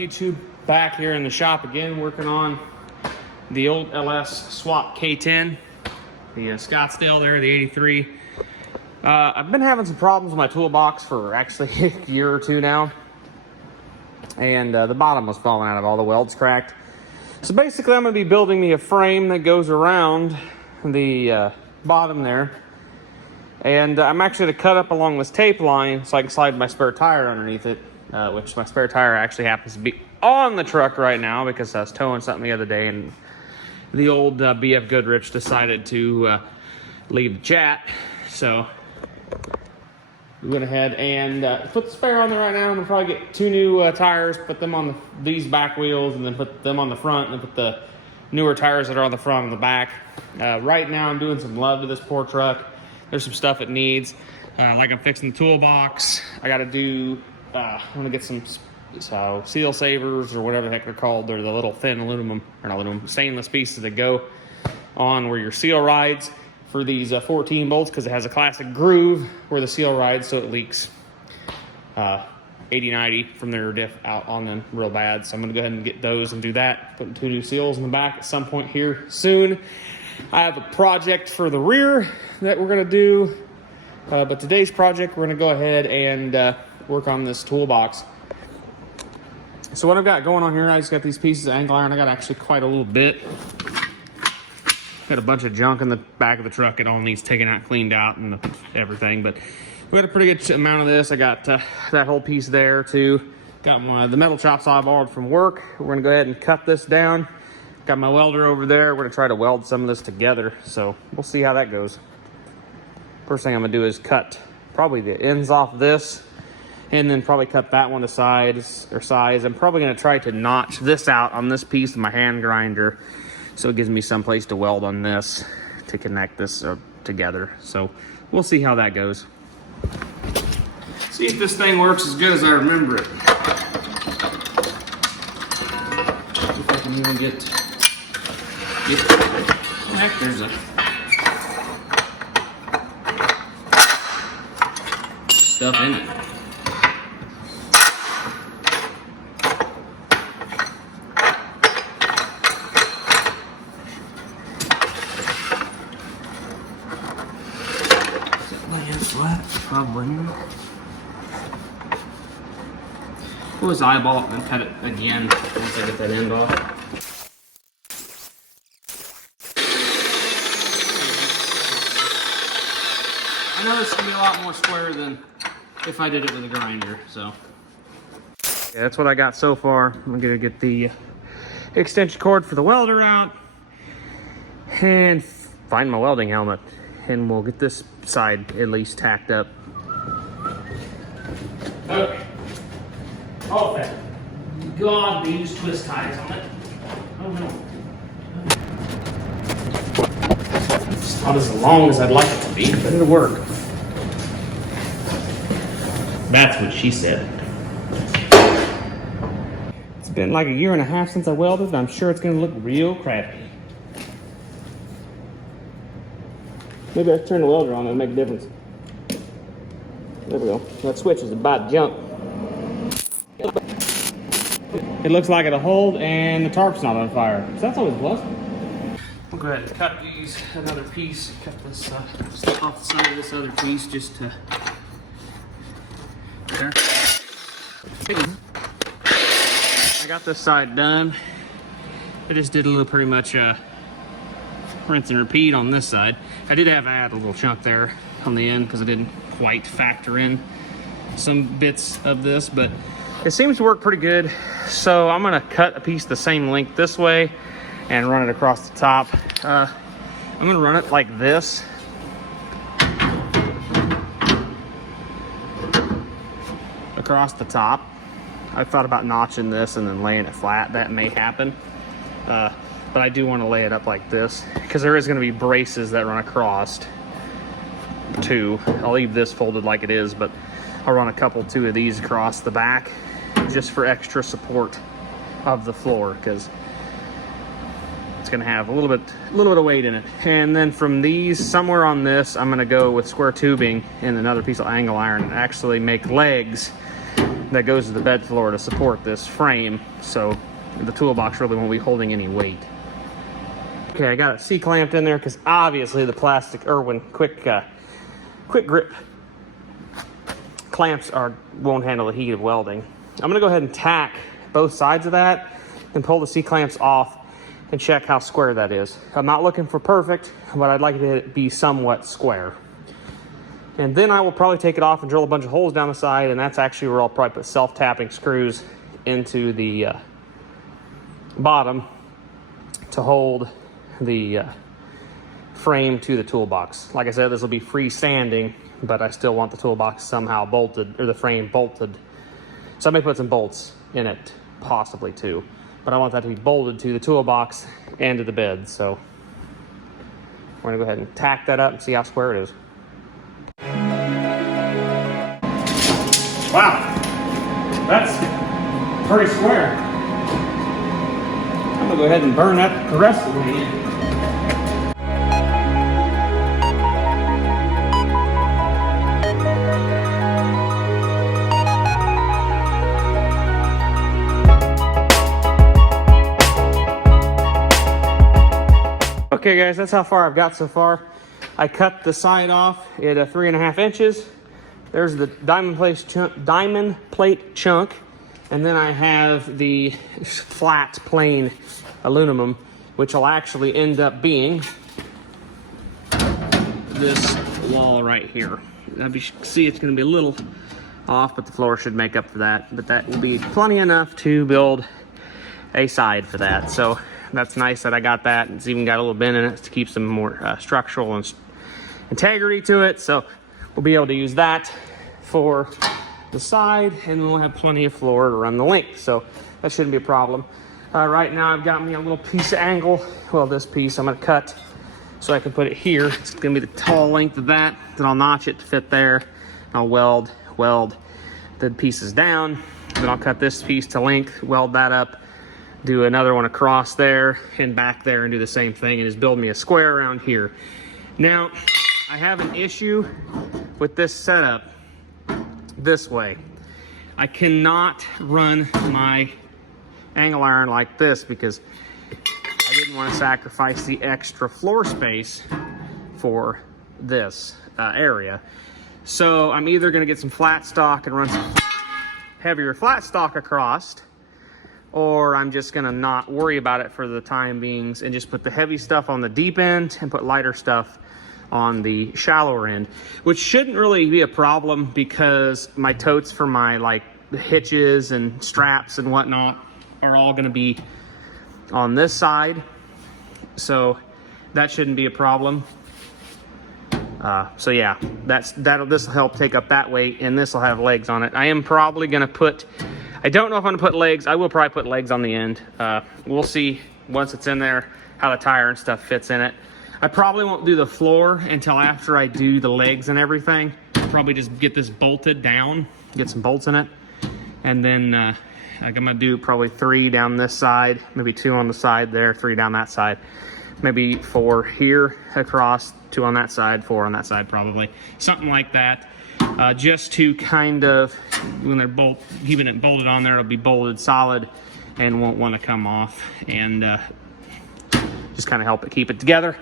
YouTube? Back here in the shop again, working on the old LS swap K10, the Scottsdale there, the 83. I've been having some problems with my toolbox for actually a year or two now, and the bottom was falling out of all the welds cracked. So basically I'm going to be building me a frame that goes around the bottom there, and I'm actually going to cut up along this tape line so I can slide my spare tire underneath it, which my spare tire actually happens to be on the truck right now because I was towing something the other day and the old BF Goodrich decided to leave the chat. So we went ahead and put the spare on there right now. I'm gonna probably get 2 new tires, put them on these back wheels, and then put them on the front, and then put the newer tires that are on the front on the back. Right now I'm doing some love to this poor truck. There's some stuff it needs, like I'm fixing the toolbox. I gotta do, I'm gonna get some seal savers or whatever the heck they're called. They're the little thin aluminum, or not aluminum, stainless pieces that go on where your seal rides for these 14 bolts, because it has a classic groove where the seal rides, so it leaks 80-90 from their diff out on them real bad. So I'm gonna go ahead and get those and do that, putting 2 new seals in the back at some point here soon. I have a project for the rear that we're gonna do, but today's project we're gonna go ahead and work on this toolbox. So what I've got going on here, I just got these pieces of angle iron. I got actually quite a little bit. Got a bunch of junk in the back of the truck. It all needs taken out, cleaned out, and everything. But we got a pretty good amount of this. I got that whole piece there too. Got the metal chop saw I borrowed from work. We're gonna go ahead and cut this down. Got my welder over there. We're gonna try to weld some of this together. So we'll see how that goes. First thing I'm gonna do is cut probably the ends off this, and then probably cut that one to size. I'm probably gonna try to notch this out on this piece of my hand grinder, so it gives me some place to weld on this to connect this together. So we'll see how that goes. See if this thing works as good as I remember it. See if I can even get heck, there's a stuff in it. Probably. We'll just eyeball it and cut it again once I get that end off. I know this is gonna be a lot more square than if I did it with a grinder, so. Yeah, that's what I got so far. I'm gonna get the extension cord for the welder out and find my welding helmet, and we'll get this side at least tacked up. Okay. Oh, thank God they use twist ties on it. Oh no. It's not as long as I'd like it to be, but it'll work. That's what she said. It's been like a year and a half since I welded, and I'm sure it's gonna look real crappy. Maybe I turn the welder on, it'll make a difference. There we go. That switch is about junk. It looks like it'll hold, and the tarp's not on fire. So that's always a plus. We'll go ahead and cut these, another piece, cut this stuff off the side of this other piece just to there. I got this side done. I just did a little pretty much rinse and repeat on this side. I did have to add a little chunk there on the end because I didn't quite factor in some bits of this, but it seems to work pretty good. So I'm gonna cut a piece the same length this way and run it across the top. I'm gonna run it like this. Across the top. I thought about notching this and then laying it flat. That may happen. But I do want to lay it up like this because there is going to be braces that run across too. I'll leave this folded like it is, but I'll run two of these across the back just for extra support of the floor because it's going to have a little bit of weight in it. And then from these, somewhere on this, I'm going to go with square tubing and another piece of angle iron and actually make legs that goes to the bed floor to support this frame, so the toolbox really won't be holding any weight. Okay, I got it C-clamped in there because obviously the plastic Irwin quick grip clamps won't handle the heat of welding. I'm gonna go ahead and tack both sides of that and pull the C-clamps off and check how square that is. I'm not looking for perfect, but I'd like it to be somewhat square. And then I will probably take it off and drill a bunch of holes down the side, and that's actually where I'll probably put self-tapping screws into the bottom to hold the frame to the toolbox. Like I said, this will be freestanding, but I still want the toolbox somehow bolted, or the frame bolted. So I may put some bolts in it, possibly too, but I want that to be bolted to the toolbox and to the bed. So we're gonna go ahead and tack that up and see how square it is. Wow, that's pretty square. I'm gonna go ahead and burn that the rest of the way in. Okay guys, that's how far I've got so far. I cut the side off at 3.5 inches. There's the diamond plate chunk, and then I have the flat plain aluminum, which will actually end up being this wall right here. As you can see, it's going to be a little off, but the floor should make up for that. But that will be plenty enough to build a side for that. So that's nice that I got that. It's even got a little bend in it to keep some more structural and integrity to it. So we'll be able to use that for the side, and we'll have plenty of floor to run the length. So that shouldn't be a problem. Right now I've got me a little piece of angle. Well, this piece I'm gonna cut so I can put it here. It's gonna be the tall length of that. Then I'll notch it to fit there. I'll weld the pieces down. Then I'll cut this piece to length, weld that up, do another one across there and back there, and do the same thing, and just build me a square around here. Now, I have an issue with this setup this way. I cannot run my angle iron like this because I didn't want to sacrifice the extra floor space for this area. So I'm either going to get some flat stock and run some heavier flat stock across, or I'm just gonna not worry about it for the time beings and just put the heavy stuff on the deep end and put lighter stuff on the shallower end, which shouldn't really be a problem because my totes for my like hitches and straps and whatnot are all gonna be on this side. So that shouldn't be a problem. So yeah, this will help take up that weight, and this will have legs on it. I am probably gonna put, I don't know if I'm gonna put legs. I will probably put legs on the end. We'll see once it's in there how the tire and stuff fits in it. I probably won't do the floor until after I do the legs and everything. Probably just get this bolted down, get some bolts in it. And then like I'm gonna do probably 3 down this side, maybe 2 on the side there, 3 down that side. Maybe 4 here across, 2 on that side, 4 on that side probably. Something like that. Just to kind of, when they're keeping it bolted on there, it'll be bolted solid and won't want to come off, and just kind of help it keep it together.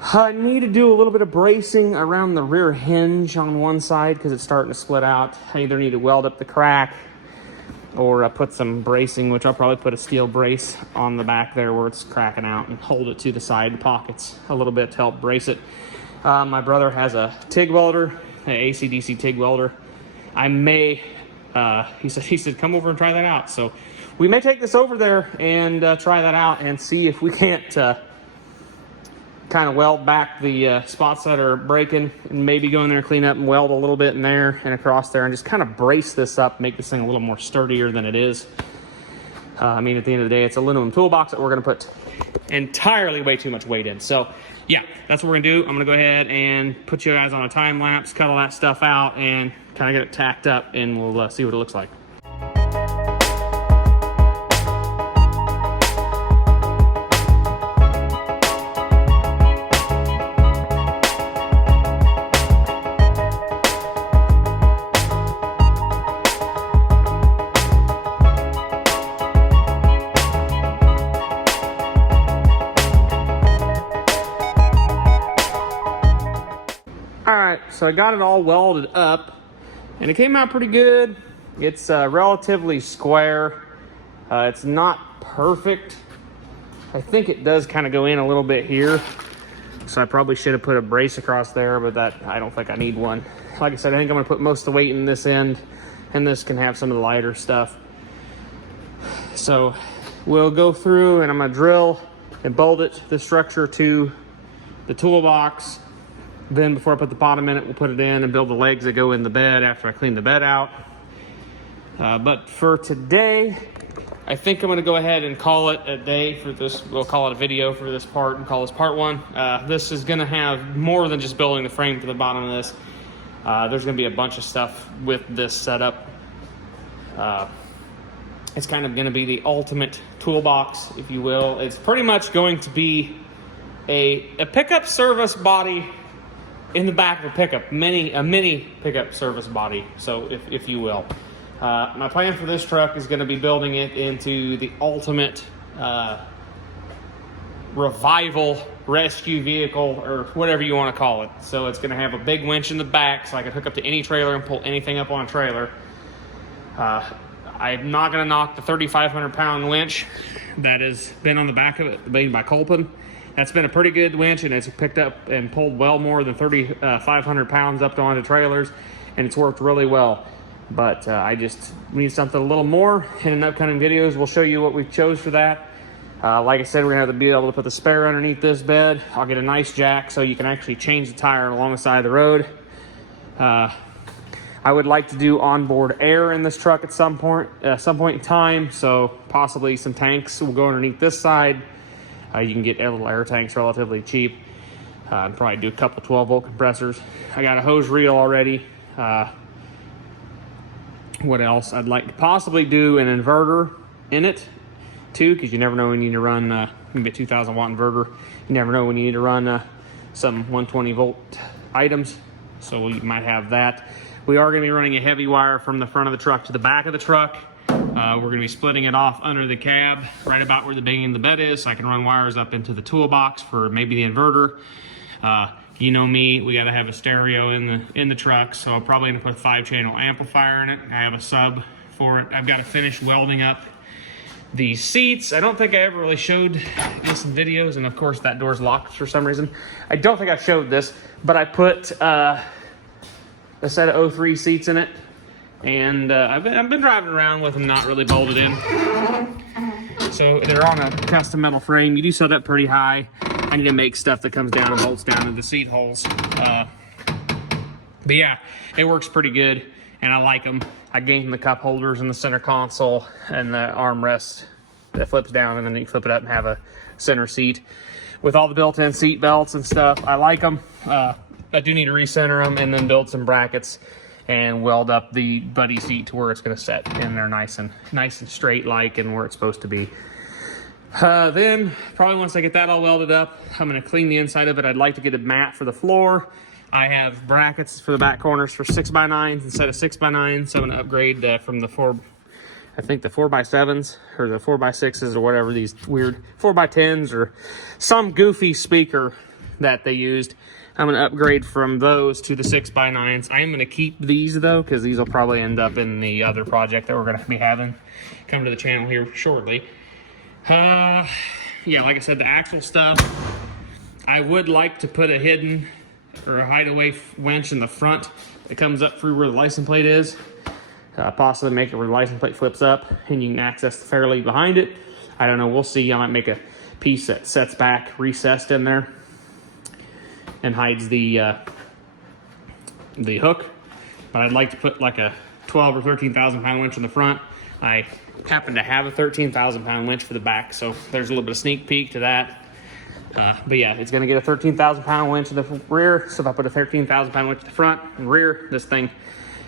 I need to do a little bit of bracing around the rear hinge on one side because it's starting to split out. I either need to weld up the crack or put some bracing, which I'll probably put a steel brace on the back there where it's cracking out and hold it to the side pockets a little bit to help brace it. My brother has a TIG welder, an AC/DC TIG welder. I may, he said, come over and try that out. So we may take this over there and try that out and see if we can't kind of weld back the spots that are breaking, and maybe go in there and clean up and weld a little bit in there and across there, and just kind of brace this up, make this thing a little more sturdier than it is. I mean, at the end of the day, it's an aluminum toolbox that we're going to put entirely way too much weight in. So yeah, that's what we're gonna do. I'm gonna go ahead and put you guys on a time lapse, cut all that stuff out, and kind of get it tacked up, and we'll see what it looks like. So I got it all welded up, and it came out pretty good. It's relatively square. It's not perfect. I think it does kind of go in a little bit here. So I probably should have put a brace across there, but I don't think I need one. Like I said, I think I'm gonna put most of the weight in this end, and this can have some of the lighter stuff. So we'll go through and I'm gonna drill and bolt it, the structure to the toolbox. Then before I put the bottom in it, we'll put it in and build the legs that go in the bed after I clean the bed out. But for today, I think I'm gonna go ahead and call it a day for this. We'll call it a video for this part and call this part one. This is gonna have more than just building the frame to the bottom of this. There's gonna be a bunch of stuff with this setup. It's kind of gonna be the ultimate toolbox, if you will. It's pretty much going to be a pickup service body in the back of a pickup, a mini pickup service body, so if you will. My plan for this truck is gonna be building it into the ultimate revival rescue vehicle, or whatever you wanna call it. So it's gonna have a big winch in the back so I can hook up to any trailer and pull anything up on a trailer. I'm not gonna knock the 3,500 pound winch that has been on the back of it, made by Colpin. That's been a pretty good winch, and it's picked up and pulled well more than 3,500 pounds up onto trailers, and it's worked really well. But I just need something a little more. In upcoming videos, we'll show you what we chose for that. Like I said, we're gonna have to be able to put the spare underneath this bed. I'll get a nice jack so you can actually change the tire along the side of the road. I would like to do onboard air in this truck at some point in time, so possibly some tanks will go underneath this side. You can get little air tanks relatively cheap. And probably do a couple 12-volt compressors. I got a hose reel already. What else? I'd like to possibly do an inverter in it too, because you never know when you need to run. You can get 2,000 watt inverter. You never know when you need to run some 120 volt items, so we might have that. We are going to be running a heavy wire from the front of the truck to the back of the truck. We're going to be splitting it off under the cab, right about where the beginning of the bed is, so I can run wires up into the toolbox for maybe the inverter. You know me, we got to have a stereo in the truck, so I'm probably going to put a 5-channel amplifier in it. I have a sub for it. I've got to finish welding up the seats. I don't think I ever really showed this in videos, and of course that door's locked for some reason. I don't think I showed this, but I put a set of 03 seats in it, and I've been driving around with them not really bolted in. So they're on a custom metal frame. You do set up pretty high. I need to make stuff that comes down and bolts down into the seat holes. But yeah, it works pretty good, and I like them. I gave them the cup holders in the center console and the armrest that flips down, and then you flip it up and have a center seat with all the built-in seat belts and stuff. I like them. I do need to recenter them and then build some brackets and weld up the buddy seat to where it's going to set in there nice and straight like and where it's supposed to be. Then probably once I get that all welded up, I'm going to clean the inside of it. I'd like to get a mat for the floor. I have brackets for the back corners for 6x9s instead of 6x9s, so I'm going to upgrade from the 4x7s or the 4x6s or whatever, these weird 4x10s or some goofy speaker that they used. I'm going to upgrade from those to the 6x9s. I am going to keep these though, because these will probably end up in the other project that we're going to be having come to the channel here shortly. Yeah, like I said, the axle stuff, I would like to put a hidden or a hideaway winch in the front that comes up through where the license plate is. Possibly make it where the license plate flips up and you can access the fairlead behind it. I don't know, we'll see. I might make a piece that sets back recessed in there and hides the hook, but I'd like to put like a 12 or 13,000 pound winch in the front. I happen to have a 13,000 pound winch for the back, so there's a little bit of sneak peek to that. But yeah, it's gonna get a 13,000 pound winch in the rear, so if I put a 13,000 pound winch in the front and rear, this thing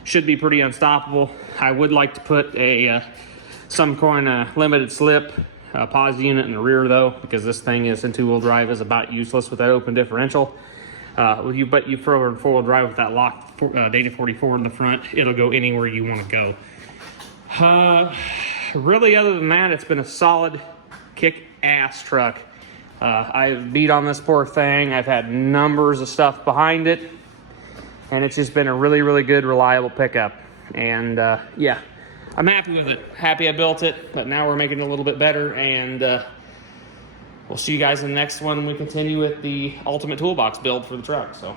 should be pretty unstoppable. I would like to put a some kind of limited slip pause unit in the rear though, because this thing is in 2-wheel drive is about useless with that open differential. But you throw it in 4-wheel drive with that locked Data 44 in the front, it'll go anywhere you want to go. Really, other than that, it's been a solid kick-ass truck. I've beat on this poor thing. I've had numbers of stuff behind it. and it's just been a really, really good, reliable pickup. And yeah, I'm happy with it. Happy I built it, but now we're making it a little bit better, and we'll see you guys in the next one when we continue with the ultimate toolbox build for the truck. So.